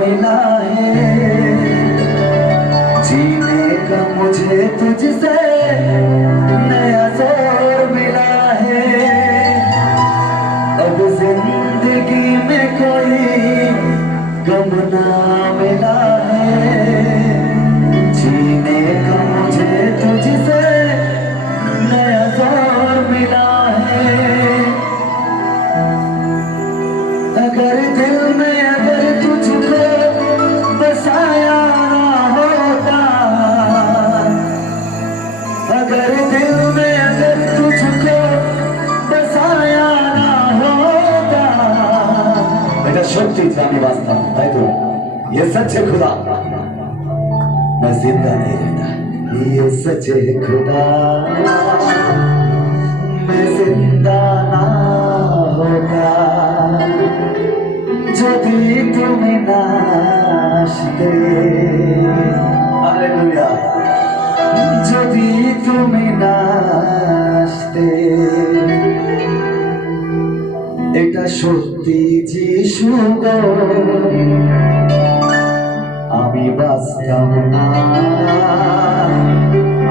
मिला है जीने का मुझे तुझसे नया जोर मिला है। अब जिंदगी में कोई गम ना मिला है। जीने का मुझे तुझसे नया जोर मिला है। अगर दिल में अगर तुझको बसाया ना होता, अगर दिल में अगर तुझको बसाया ना होता। बेटा सच्ची जाने वास्ता है तो ये सच है खुदा, मैं जिंदा नहीं रहता। ये सच है खुदा, मैं जिंदा ना होता। যদি তুমি না আসতে, হালেলুয়া, যদি তুমি না আসতে। এটা সত্যি যিশু গো, আমি বাঁচতাম না,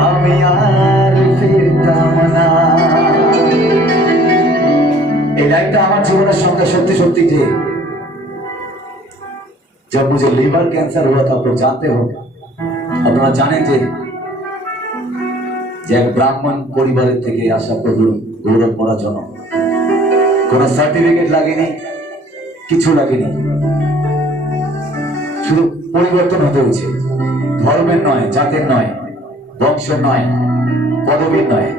আমি আর ফিরতাম না। এই লাইনটা আমার জীবনের সঙ্গে সত্যি সত্যি যে जब मुझे लीवर कैंसर हुआ था, आप लोग जानते हो, আপনারা জানেন যে এক ব্রাহ্মণ পরিবারের থেকে আসা প্রভু গৌরব করার জন্য কোনো সার্টিফিকেট লাগেনি, কিছু লাগেনি, শুধু পরিবর্তন হতে হয়েছে। ধর্মের নয়, জাতের নয়, বংশের নয়, পদবীর নয়,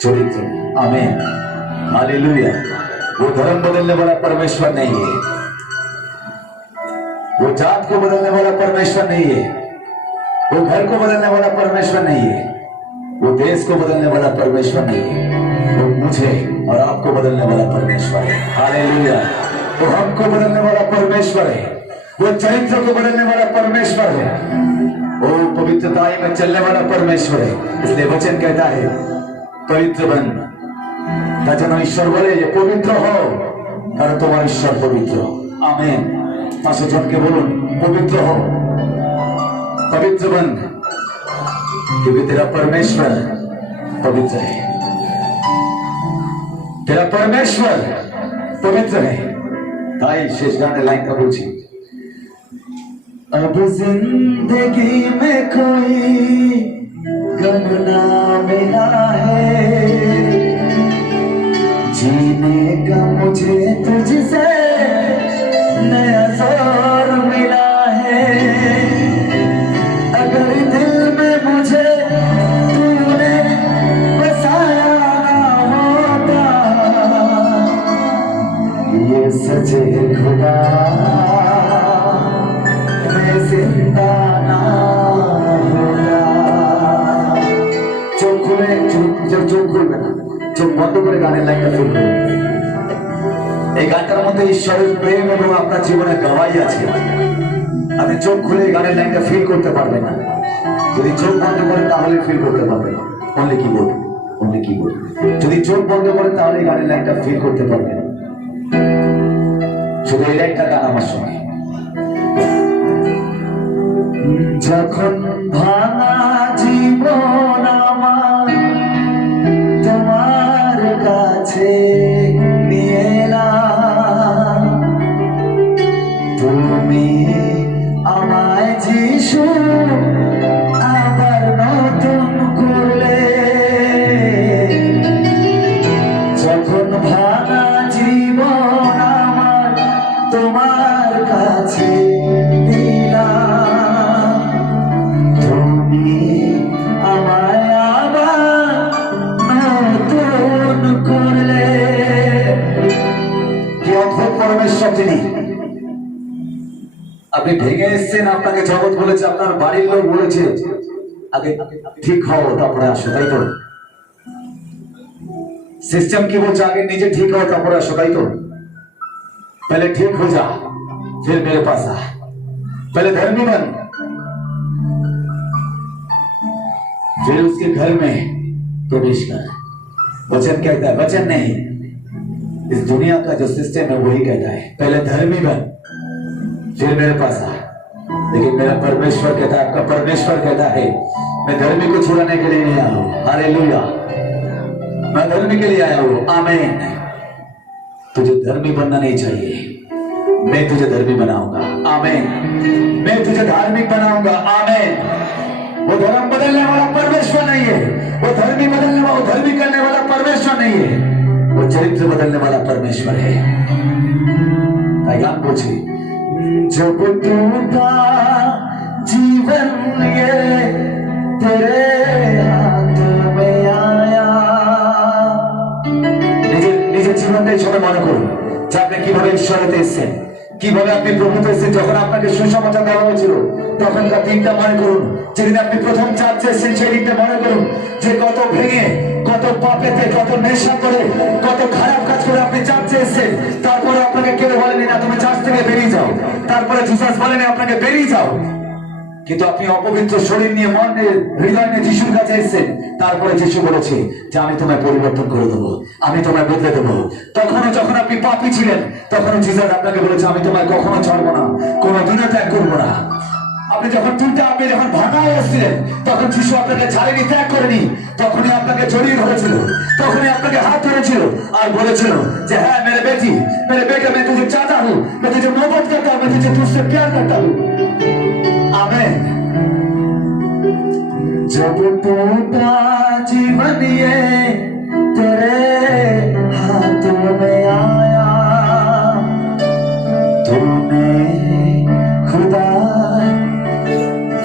चरित्र। आमीन, हालेलुया। वो धर्म बदलने वाला परमेश्वर नहीं है, वो जात को बदलने वाला परमेश्वर नहीं है, वो घर को बदलने वाला परमेश्वर नहीं है, वो देश को बदलने वाला परमेश्वर नहीं है, वो मुझे और आपको बदलने वाला परमेश्वर है। हालेलुया। वो हमको बदलने वाला परमेश्वर है, वो चरित्र को बदलने वाला परमेश्वर है, वो पवित्रताई में चलने वाला परमेश्वर है। इसलिए वचन कहता है पवित्र बन, তার জন্য ঈশ্বর বলে যে পবিত্র হও কারণ তোমার ঈশ্বর পবিত্র। आमीन। पांचों जन के बोलूं पवित्र हो, पवित्र बन, क्योंकि तेरा परमेश्वर पवित्र है, तेरा परमेश्वर पवित्र है। ताई शेष गाने लाइन का पूछी। अब जिंदगी में कोई गम ना मिला है, जीने का मुझे तुझसे नया जोर मिला है। अगर दिल में मुझे तूने बसाया ना होता, ये सच है खुदा, मैं जिंदा ना होता। चोख खुले, जब चोख खुलবে না, চোখ বন্ধ করে গানের লাইনটা ফিল করুন। এই গানটার মধ্যে ঈশ্বরের প্রেম এবং আপনার জীবনে গাওয়াই আছে। আপনি চোখ খুলে গানের লাইনটা ফিল করতে পারবেন না, যদি চোখ বন্ধ করেন তাহলে ফিল করতে পারবেন। Only keyboard, only keyboard. যদি চোখ বন্ধ করেন তাহলে গানের লাইনটা ফিল করতে পারবেন। শুধু এই লাইনটা গান আমার সঙ্গে। যখন ভাঙা জীবন আমার তোমার কাছে নিয়ে এলাম, তুমি আমায় যিশু আবার নতুন করলে। যখন ভাঙা জীবন আমার তোমার কাছে দিলাম, তুমি আমায় আবার নতুন করলে। কি অদ্ভুত পরমেশ্বর তিনি। আপনি ভেঙে এসছেন, আপনাকে জগৎ বলেছে, আপনার বাড়ির লোক বলেছে আগে ঠিক হও তারপরে আসো, তাই তো? সিস্টেম কি বলছে আগে নিজে ঠিক হও তারপরে আসো, তাই তো? पहले ठीक हो जा फिर मेरे पास आ, पहले धर्मी बन फिर उसके घर में प्रवेश कर। वचन कहता है, वचन नहीं इस दुनिया का जो सिस्टम है वही कहता है पहले धर्मी बन फिर मेरे पास आ। लेकिन मेरा परमेश्वर कहता है, आपका परमेश्वर कहता है मैं धर्मी को छुड़ाने के लिए नहीं आया हूं। हालेलुया, मैं धर्मी के लिए आया हूं। आमीन। तुझे धर्मी बनना नहीं चाहिए, मैं तुझे धर्मी बनाऊंगा। आमीन। मैं तुझे धार्मिक बनाऊंगा। आमीन। वो धर्म बदलने वाला परमेश्वर नहीं है, वो धर्मी बदलने वाला, वो धर्मी करने वाला परमेश्वर नहीं है, वो चरित्र बदलने वाला परमेश्वर है। गान पूछी, जब टूटा जीवन ये तेरे हाथ में आया। নিজের জীবনটাই ছোট মনে করুন যে আপনি কিভাবে ঈশ্বরেতে এসেছেন, কিভাবে আপনি প্রভুতে এসেছেন। যখন আপনাকে সুসমাচার দেওয়া হয়েছিল তখনকার দিনটা মনে করুন, যেদিন আপনি প্রথম চার্চে এসেছেন সেই দিনটা মনে করুন, যে কত ভেঙে, কত পাপেতে, কত নেশা করে, কত খারাপ কাজ করে আপনি চার্চে এসেছেন। তারপরে আপনাকে কেউ বলেনি না তুমি চার্চ থেকে বেরিয়ে যাও, তারপরে জিসাস বলেনি আপনাকে বেরিয়ে যাও, কিন্তু আপনি অপবিত্র শরীর নিয়ে, মন নিয়ে, হৃদয় নিয়ে যিশুর কাছে এসেছেন। তারপরে যিশু বলেছে যে আমি তোমায় পরিবর্তন করে দেবো, আমি তোমায় বদলে দেবো। তখনও যখন আপনি পাপী ছিলেন তখনও জিসাস আপনাকে বলেছে আমি তোমায় কখনো ছাড়বো না, কোনোদিনও ত্যাগ করবো না। আপনি যখন টুলটা, আপনি যখন ভাঙা হয়েছিলেন তখন যিশু আপনাকে ছাড়েনি, ত্যাগ করেনি। তখনই আপনাকে জড়িয়ে ধরেছিল, তখনই আপনাকে হাত ধরেছিল আর বলেছিল যে হ্যাঁ मेरे बेटी, मेरे बेटा, मैं तुझे चाहता हूँ, मैं तुझे मोहब्बत करता हूँ, मैं तुझे तुझसे प्यार करता हूँ। आमीन। जब टूटा जीवन ये तेरे हाथों में आया, तूने खुदा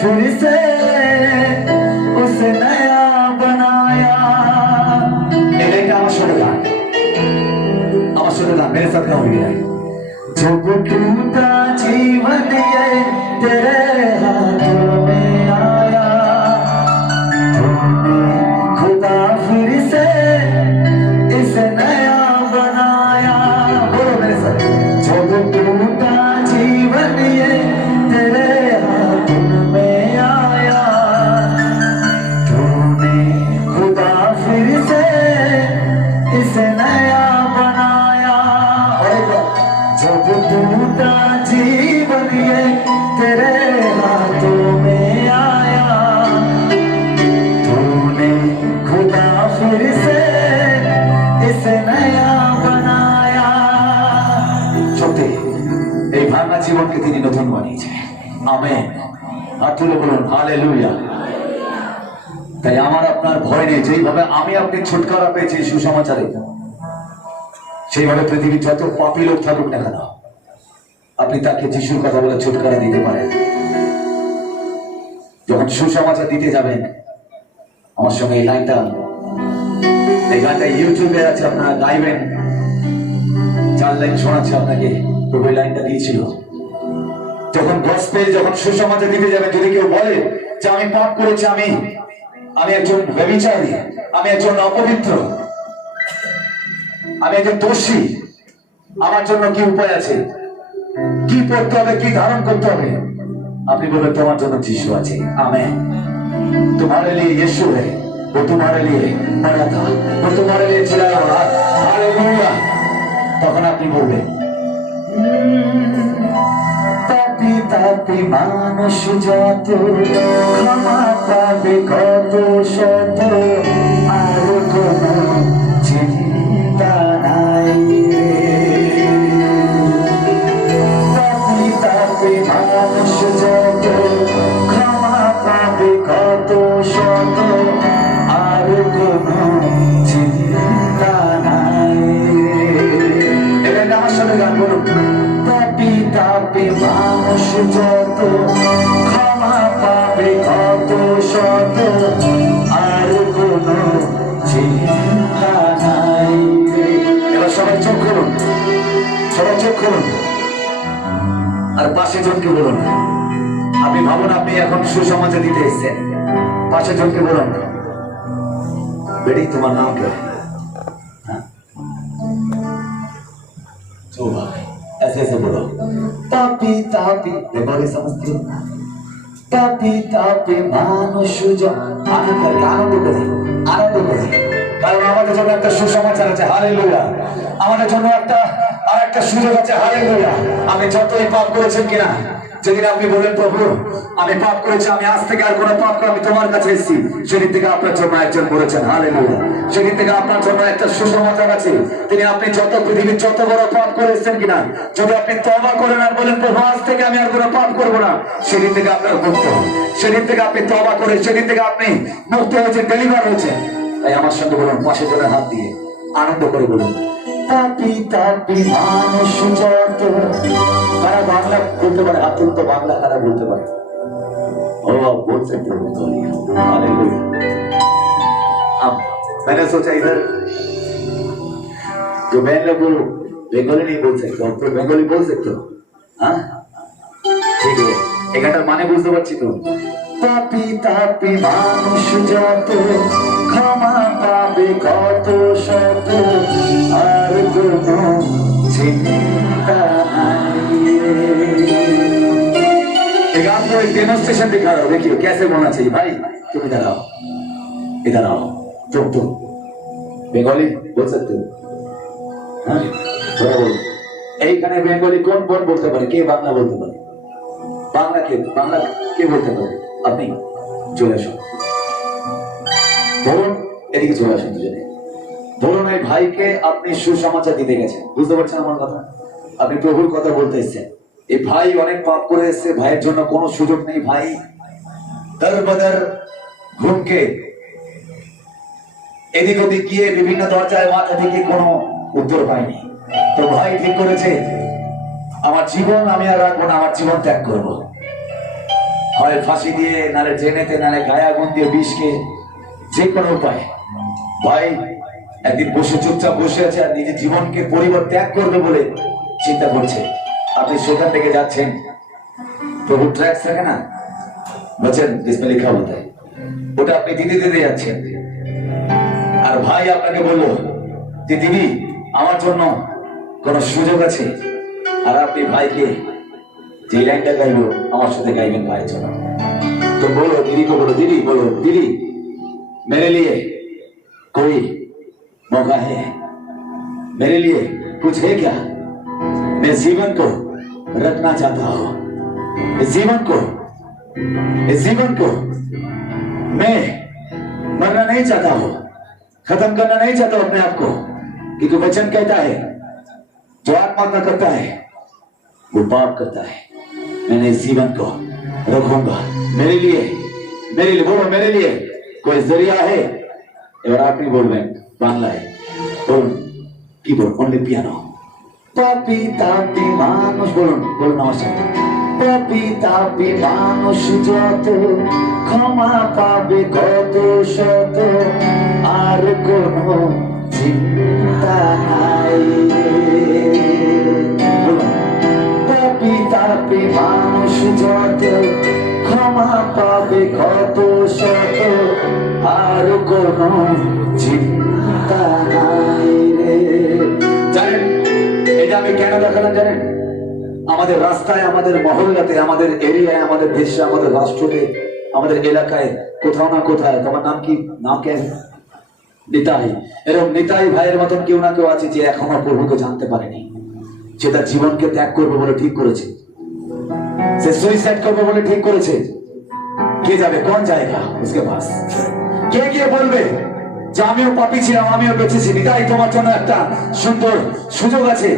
फिर से उसे नया बनाया। मेरे साथ गाओ ये, जब टूटा जीवन ये तेरे हाथों में आया, तूने खुदा फिर से इसे नया बनाया। बोलो मेरे साथ, जब टूटा जीवन ये तेरे हाथों में आया, तूने खुदा फिर से इसे नया बनाया। और एक बार, जब टूटा जीवन ये तेरे हाथों में आया, तूने खुदा फिर से इसे नया बनाया। সত্যি এই ভাঙা জীবনকে তিনি নতুন বানিয়েছেন। আমেন। হাত তুলে বলুন হালেলুয়া। তাই আমার আপনার ভয় নেই, যেইভাবে আমি আপনি ছুটকারা পেয়েছি সুসমাচারে, সেইভাবে পৃথিবীর যত পাপী লোক থাকুক না কেন আপনি তাকে যিশুর কথা বলে ছুটকারা দিতে পারেন। যখন সুসমাচার দিতে যাবেন, আমার সঙ্গে এই গানটা ইউটিউবে আছে, আপনারা গাইবেন। 4 লাইন শোনাচ্ছে আপনাকে, প্রভু এই লাইনটা দিয়েছিল। যখন গসপেল, যখন সুসমাচার দিতে যাবেন, যদি কেউ বলে যে আমি পাপ করেছি, আমি একজন ব্যভিচারী, আমি একজন অপবিত্র, আমি একজন দোষী, আমার জন্য কি উপায় আছে, কি পড়তে হবে, কি ধারণ করতে হবে, আপনি বলবেন তোমার জন্য যিশু আছে। आमीन। तुम्हारे लिए यीशु है, वो तुम्हारे लिए मरा था, वो तुम्हारे लिए चिल्लाया। हालेलुया। তখন আপনি বলবেন পাপী তাপী মানুষ যত ক্ষমা পাবে কত শত, আর কোনো চিন্তা নাই। পাপী তাপী মানুষ যত ক্ষমা পাবে কত শত, আর কোনো চিন্তা নাই। এবার আমার সাথে গান বলুন, পাপী তাপী মানুষ যত ক্ষমা পাবে কত শত, আর কোনো চিন্তা নাই। এবার সবাই চোখ খুলুন, সবাই চোখ খুলুন, আর পাশে জনকে বলুন, আপনি ভাবুন আপনি এখন সুসমাচার দিতে এসেছেন। পাশে জনকে বলুন, বেটি তোমার নাম क्या है? ऐसे ऐसे बोलो, तापी तापी, देखो ये समझते हो, तापी तापी মানুষ আনন্দ করে, কারণ আমাদের জন্য একটা সুসমাচার আছে। হালেলুয়া। আমাদের জন্য আর একটা সুযোগ আছে। হালেলুয়া। আপনি যতই পাপ করেছেন কিনা, যেদিন আপনি বলেন প্রভু আমি পাপ করেছি, আমি আজ থেকে আর কোনো পাপ করে আমি তোমার কাছে এসেছি, সেদিন থেকে আপনার জন্য একজন বলেছেন হালেলুয়া। সেদিন থেকে আপনার জন্য একটা সুসমাচার আছে। তিনি আপনি যত পৃথিবীর যত বড় পাপ করে এসেছেন কিনা, যদি আপনি তওবা করেন আর বলেন প্রভু আজ থেকে আমি আর কোনো পাপ করবো না, সেদিন থেকে আপনার মুক্ত। সেদিন থেকে আপনি তওবা করে সেদিন থেকে আপনি মুক্ত হয়েছেন, ডেলিভার হয়েছেন। তাই আমার সঙ্গে বলুন, পাশে করে হাত দিয়ে আনন্দ করে বলুন, তাপি তাপি মানুষ যত। কারা বাংলা বলতে পারে? হাত তুলতো। বাংলা কারা বলতে পারে? ও बोल सकते हो तो हालेलुया। अब मैंने सोचा इधर जो बहन लोग बंगाली नहीं बोल सकते, आप तो बंगाली बोल सकते हो? हाँ ठीक है, एक घंटा माने बुझते पारছি তো। তাপি তাপি মানুষ যত, ক্ষমা পাবে কত শত, আর কোনো চিন্তা নাই। एक आपको एक डेमोन्स्ट्रेशन दिखा रहा हूँ, देखिए कैसे बोलना चाहिए। भाई तुम इधर आओ, इधर आओ। तुम बेंगली बोल सकते हो? हाँ थोड़ा बोलो। এইখানে বেঙ্গলি কোন কোন বলতে পারে? কে বাংলা বলতে পারে? বাংলা কে বলতে পারে? আপনি চলে আসুন, বলুন এদিকে চলে আসুন দুজনে। বলুন এই ভাইকে আপনি সুসমাচার দিতে গেছেন। বুঝতে পারছেন আমার কথা? আপনি প্রভুর কথা বলতে এসেছেন। এই ভাই অনেক পাপ করে এসেছে, ভাইয়ের জন্য কোনো সুযোগ নেই। ভাই দরবদর ঘুমকে এদিক ওদিক গিয়ে বিভিন্ন দরজায় মাথা থেকে কোনো উত্তর পায়নি। তো ভাই ঠিক করেছে আমার জীবন আমি আর রাখবো না, আমার জীবন ত্যাগ করবো। হয় ফাঁসি দিয়ে, নালে ট্রেনেতে, নালে গায়ে আগুন দিয়ে, বিষকে, যে কোনো উপায়। ভাই একদিন বসে চুপচাপ বসে আছে আর নিজের জীবনকে পরিবার ত্যাগ করবে বলে চিন্তা করছে। আপনি সেখান থেকে যাচ্ছেন, প্রভু ট্র্যাক্স থাকে না, বলছেন जिसमें लिखा होता है, ওটা আপনি দিতে দিতে যাচ্ছেন। আর ভাই আপনাকে বললো যে দিদি আমার জন্য কোন সুযোগ আছে, আর আপনি ভাইকে যে লাইনটা গাইবো আমার সাথে গাইবেন ভাইয়ের জন্য। তো বলো দিদিকে, বলো দিদি, বলো দিদি मेरे लिए कोई मौका है, मेरे लिए कुछ है क्या? मैं जीवन को रखना चाहता हूं, इस जीवन को मैं मरना नहीं चाहता हूं, खत्म करना नहीं चाहता हूं अपने आप को, क्योंकि वचन कहता है जो आत्महत्या करता है वो पाप करता है। मैंने इस जीवन को रखूंगा मेरे लिए बोलो मेरे लिए कोई जरिया है। এবার আপনি বলবেন বাংলায়, বলুন কি বলুন, অনলি পিয়ানো। তাপি তাপি মানুষ, বলুন আমার সাথে। তাপি তাপি মানুষ যত, ক্ষমা পাবে কত শত, আর কোনো চিন্তা নাই। বলুন তাপি তাপি মানুষ যত, ক্ষমা পাবে কত শত, আর কোনো চিন্তা নাই রে। জানেন এটা আমি কেন দেখালাম জানেন? আমাদের রাস্তায়, আমাদের মহল্লাতে, আমাদের এরিয়ায়, আমাদের দেশে, আমাদের রাষ্ট্রতে, আমাদের এলাকায় কোথাও না কোথায়, তোমার নাম কি? নাম কে? নিতাই। এরকম নিতাই ভাইয়ের মতন কেউ না কেউ আছে যে এখনো প্রভুকে জানতে পারেনি। সে তার জীবনকে ত্যাগ করবে বলে ঠিক করেছে, সে সুইসাইড করবে বলে ঠিক করেছে। কে যাবে? কোন জায়গা उसके पास? কে কে বলবে যে আমিও পাপী ছিলাম, আমিও বেঁচেছি? নিতাই তোমার জন্য একটা সুন্দর সুযোগ আছে।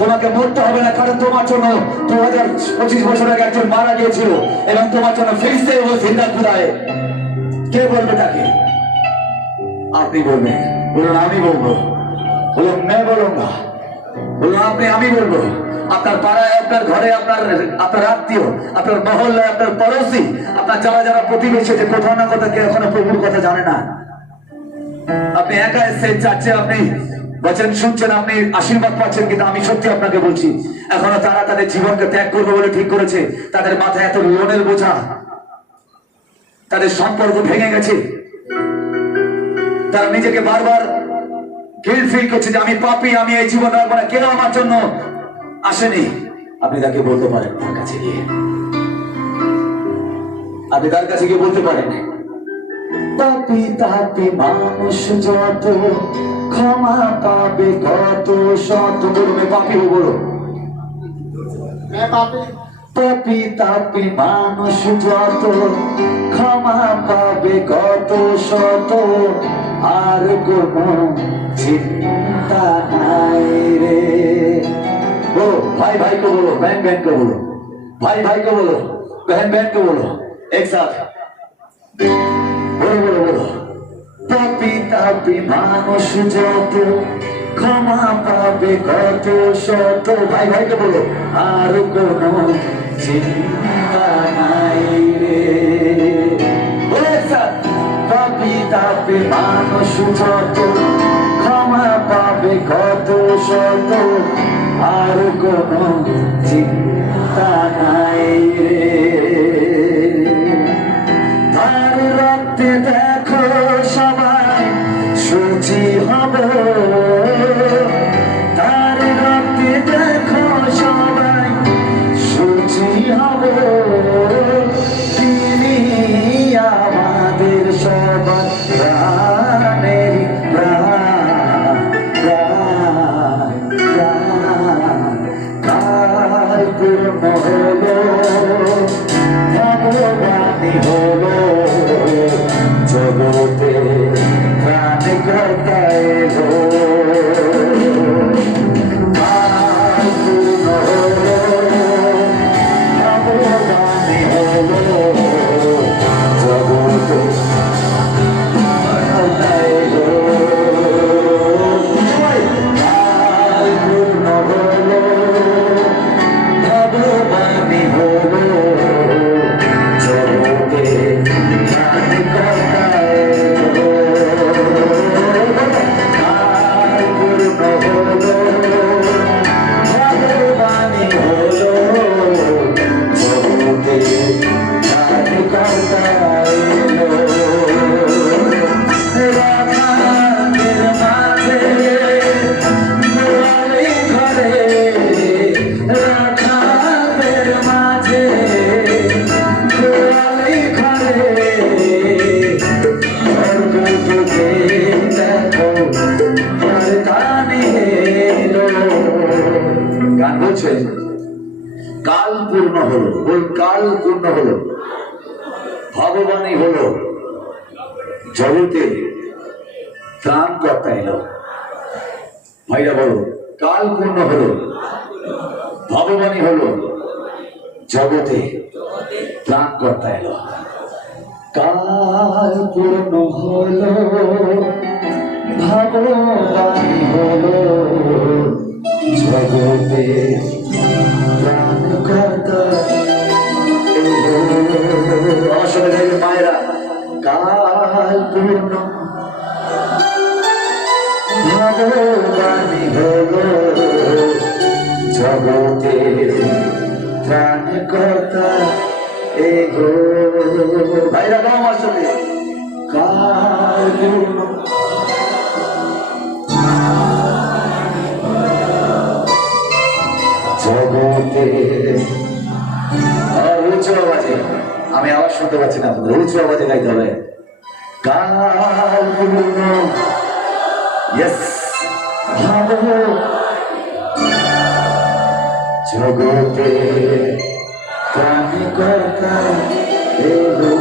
তোমাকে মরতে হবে না, কারণ তোমার জন্য 2025 বছর আগে একজন মারা গিয়েছিল এবং তোমার জন্য ফিরতে ও জিন্দা খুদায়। কে বলবে তাকে? আপনি বলবেন। বলুন আমি বলবো, বলুন मैं বলুঙ্গা, বলুন আপনি, আমি বলবো। আপনার পাড়ায়, আপনার ঘরে, আপনার আত্মীয়, আপনার মহল্লায়, আপনার পড়োশি, আপনার যারা প্রতিবেশী যে কোথাও না কোথাও কেউ এখনো প্রভুর কথা জানে না। আপনি একা এসে চাচ্ছে, আপনি বচন শুনছেন, আপনি আশীর্বাদ পাচ্ছেন, কিন্তু আমি সত্যি আপনাকে বলছি এখনো তারা তাদের জীবনকে ত্যাগ করবে বলে ঠিক করেছে। তাদের মাথায় এত লোনের বোঝা, তাদের সম্পর্ক ভেঙে গেছে, তারা নিজেকে বারবার গিল্ট ফিল করছে যে আমি পাপী, আমি এই জীবন রাখবো না, কেন আমার জন্য আসেনি। আপনি তাকে বলতে পারেন, তার কাছে গিয়ে আপনি তার কাছে গিয়ে বলতে পারেন, তাপি তাপি মানুষ যত, ক্ষমা পাবে কত শত। বলবে পাপি বলো, পাপি তাপি মানুষ যত, ক্ষমা পাবে কত শত, আর কোনো চিন্তা নাই রে। बोलो भाई भाई को बोलो, बहन बहन को बोलो, भाई भाई को बोलो, बहन बहन को बोलो, एक साथ बोलो बोलो बोलो। पापी तापी मानुष যত, ক্ষমা পাবে কত শত। ভাই ভাইকে বলো, আর কোনো চিন্তা নাই রে। বলো এক সাথ, পাপি তাপি মানুষ যত, ক্ষমা পাবে কত শত, আর কোনো চিন্তা নাই রে। তার রক্তে দেখো সবাই সূচি হবে, তার রক্তে দেখো সবাই সূচি হবে। তিনি আমাদের সবার প্রাণের প্রাণ, প্রাণ, প্রাণ। কাল পূর্ণ হলো, ভগবানই হলো, জগতে প্রাণ কর্তা এলো। কাল পূর্ণ হলো, ভগবানই হলো, জগতে কর্তা এলো। কাল পূর্ণ হলো, ভগবানই হলো, জগতে প্রাণ কর্তা এলো। কাল পূর্ণ হলো, ভগবানই হলো, জগতে প্রাণ কর্তা এলো। রাখালের মাঝে গোয়ালে ঘরে, রাখালের মাঝে গোয়ালে ঘরে, স্বর্গদূতে দেখো বরদানে এলো। গান বলছে কাল পূর্ণ হলো, ওই কাল পূর্ণ হলো, ভগবানই হলো, জগতে ত্রাণ কর্তা এলো। ভাইরা বলো, কাল পূর্ণ হলো, ভগবানই হলো, জগতে ত্রাণ কর্তা এলো। কাল পূর্ণ হলো, ভগবানই হলো, জগতে ত্রাণ কর্তা এলো। আমার সঙ্গে দেখবে মায়েরা, কাল পূর্ণ, ভগবানই হলো, জগতে ত্রাণ কর্তা এগো। ভাইরা গাও আমার সঙ্গে, কাল পূর্ণ, জগতে। উঁচু আওয়াজে, আমি আওয়াজ শুনতে পাচ্ছি না আপনাদের, উঁচু আওয়াজে গাইতে হবে। কাল পূর্ণ, ইয়েস, জগতে ত্রাণ কর্তা এলো।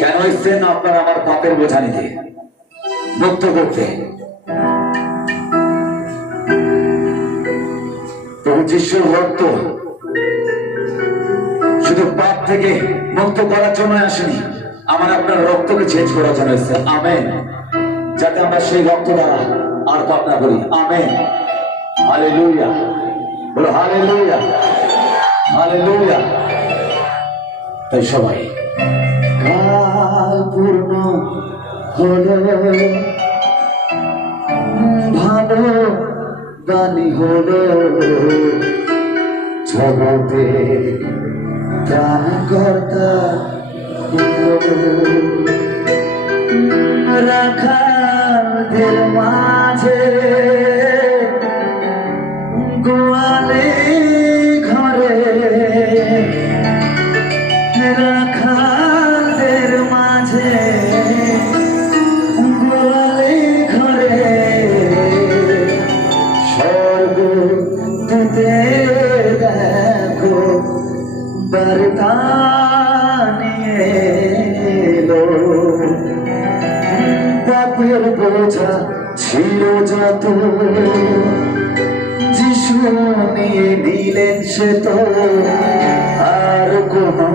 কেন এসছেন আপনার আমার পাপের বোঝা নিতে, মুক্ত করতে? প্রভু যিশুর রক্ত শুধু পাপ থেকে মুক্ত করার জন্য আসেনি, আমার আপনার রক্তকে চেঞ্জ করার জন্য এসেছে। আমেন। যাতে আমরা সেই রক্ত দ্বারা আর পাপ না করি। আমেন। হালেলুয়া, বলো হালেলুয়া, হালেলুয়া। তাই সবাই, কাল পূর্ণ হলো, ভগবানই হলো, জগতে ত্রাণ কর্তা এলো। রাখালদের মাঝে গোয়ালে ঘরে, রাখালদের মাঝে দিতে দেখো বার্তা নিয়ে এলো। পাপের বোঝা ছিল যত যিশু নিয়ে নিলেন সে তো আর কোনো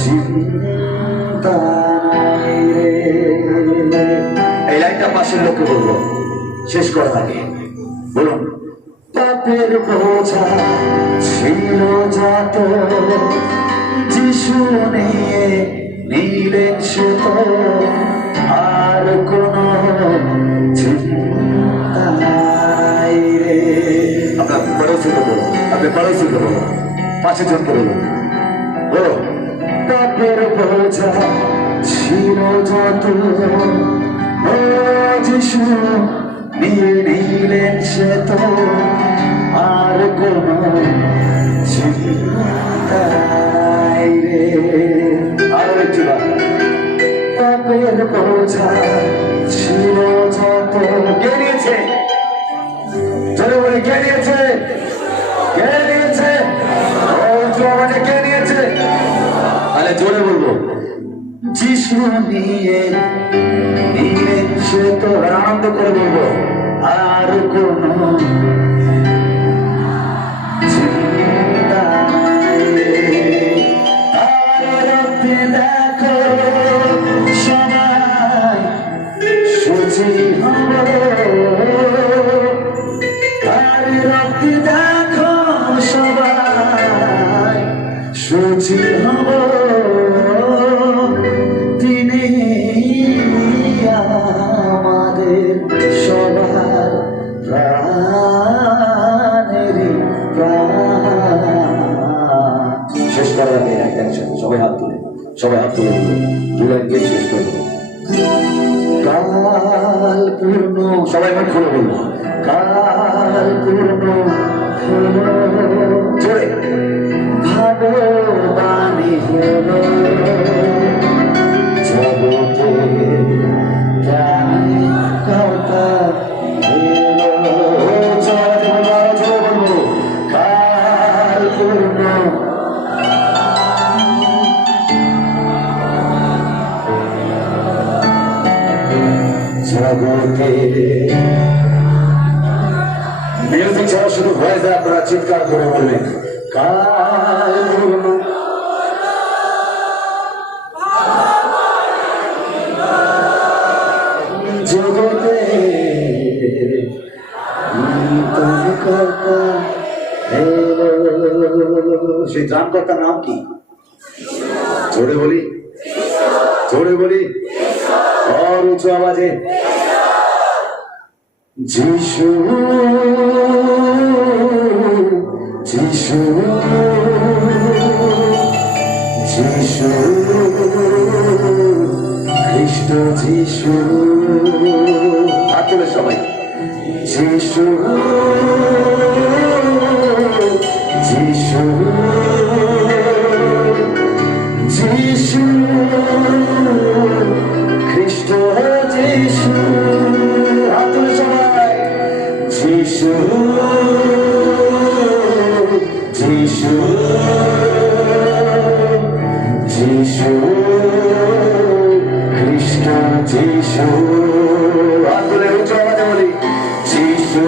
চিন্তা নাই রে। এই লাইনটা পাশের লোককে বলবো শেষ করার আগে, বলুন। পাপের বোঝা ছিল যত যিশু নিয়ে নিলেন সে তো আর কোনো চিন্তা নাই রে। আপনার পড়োশিকে বলুন, আপনি পড়োশিকে বলুন, 5 জনকে বলুন, বলো। পাপের বোঝা ছিল যত ও যিশু নিয়ে নিলেন সে তো আর কোনো চিন্তা নাই রে। আরো একটি বার। পাপের বোঝা ছিল যত কে নিয়েছে? চলে বলি কে নিয়েছে? কে নিয়েছে? আমাকে কে নিয়েছে? তাহলে জোরে বলবো যিশু নিয়ে নিলেন সে তো আনন্দ করে বলবো আর কোনো চিন্তা নাই রে। আর রক্তে দেখো সবাই সুচি হব, আর রক্তে দেখো সবাই সুচি হব। তিনি আমাদের সবার প্রাণের প্রাণ। শেষ করার আগে একসাথে সবাই হাত তুলে, সবাই হাত তুলে দু লাইন গিয়ে শেষ করবো। কাল পূর্ণ, সবাই মন খুলে বলবো, কাল পূর্ণ জোরে ভাগবানী হলো জগতে কথা এলো। জোরে বলবো কাল পূর্ণ জগতে। মিউজিক ছাড়া শুধু ভয়েস দেয়, আপনারা চিৎকার করে বলবেন কাল পূর্ণ জগতে সেই ত্রাণকর্তার নাম কি? জোরে বলি, জোরে বলি, আর উঁচু আওয়াজে যিশু যিশু যিশু খ্রিস্ট যিশু। হাত তুলে সবাই যিশু যিশু যিশু খ্রিস্ট যিশু। হাত তুলে সবাই যিশু যিশু যিশু খ্রিস্ট যিশু। হাত তুলে উচ্চ আওয়াজে বলি যিশু।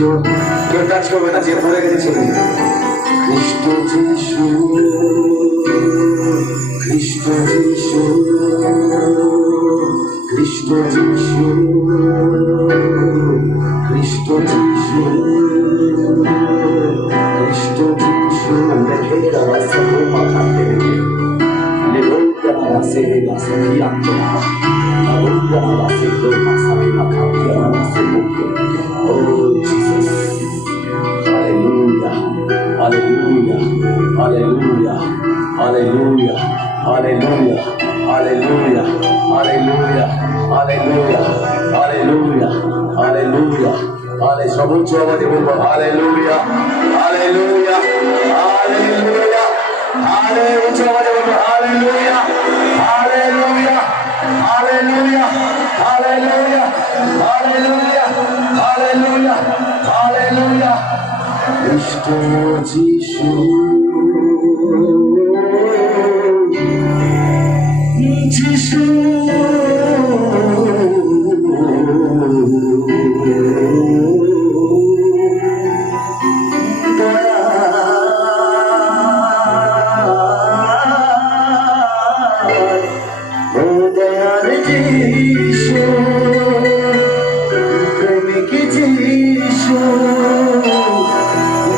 কেউ টাচ করবে না, যে পড়ে গেছে চলে যাবে। খ্রিস্ট যিশু, খ্রিস্ট যিশু, খ্রিস্ট যিশু, খ্রিস্ট যিশু, খ্রিস্ট যিশু। দেখে রাস্তা মাখাতে le volta la sede la sapiante la volta la sede la sapiante la sede. Oh Jesus, hallelujah, hallelujah, hallelujah, hallelujah, hallelujah, hallelujah, hallelujah, hallelujah, hallelujah, hallelujah. Hallelujah, সবুজ আওয়াজে বলবো hallelujah, hallelujah, hallelujah, hallelujah, উচ্চ আওয়াজে বলবো hallelujah, hallelujah, hallelujah, hallelujah, hallelujah, hallelujah, hallelujah. খ্রিস্ট যিশু, যিশু, যিশু, প্রেমিক যিশু,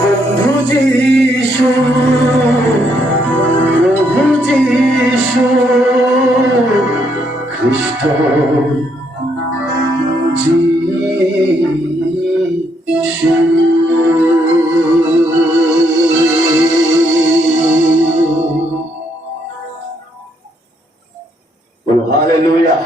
বন্ধু যিশু, প্রভু যিশু, খ্রিস্ট যিশু। Hallelujah.